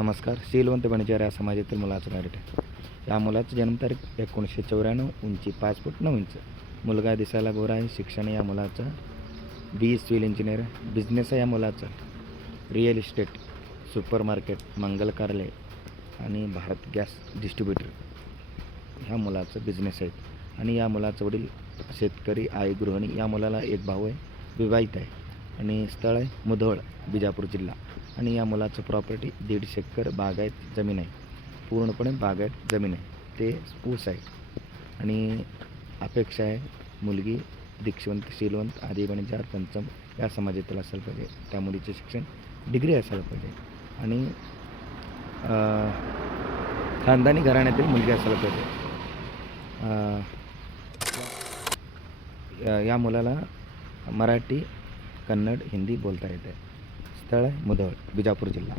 नमस्कार. शीलवंत बणिजार या समाजातील मुलाचं मॅरिट आहे. या मुलाची जन्मतारीख 1994, उंची 5 फूट 9 इंच. मुलगा दिसायला गोरा आहे. शिक्षण या मुलाचं BE सिव्हिल इंजिनियर आहे. बिझनेस आहे या मुलाचा रिअल इस्टेट, सुपर मार्केट, मंगल कार्यालय आणि भारत गॅस डिस्ट्रीब्युटर ह्या मुलाचं बिझनेस आहे. आणि या मुलाचं वडील शेतकरी, आई गृहिणी. या मुलाला एक भाऊ आहे, विवाहित आहे आणि स्थळ आहे मुधोळ, बिजापूर जिल्हा. आणि या मुलाचं प्रॉपर्टी 150 एकर बागायत जमीन आहे. पूर्णपणे बागायत जमीन आहे. ते ऊस आहे. आणि अपेक्षा आहे मुलगी दीक्षवंत, शीलवंत, आदी बणिजार, पंचम या समाजातील असायला पाहिजे. त्या मुलीचे शिक्षण डिग्री असायला पाहिजे आणि खानदानी घराण्यातील मुलगी असायला पाहिजे. या मुलाला मराठी, कन्नड, हिंदी बोलता येते. स्थळ आहे मुधोळ, बिजापूर जिल्हा.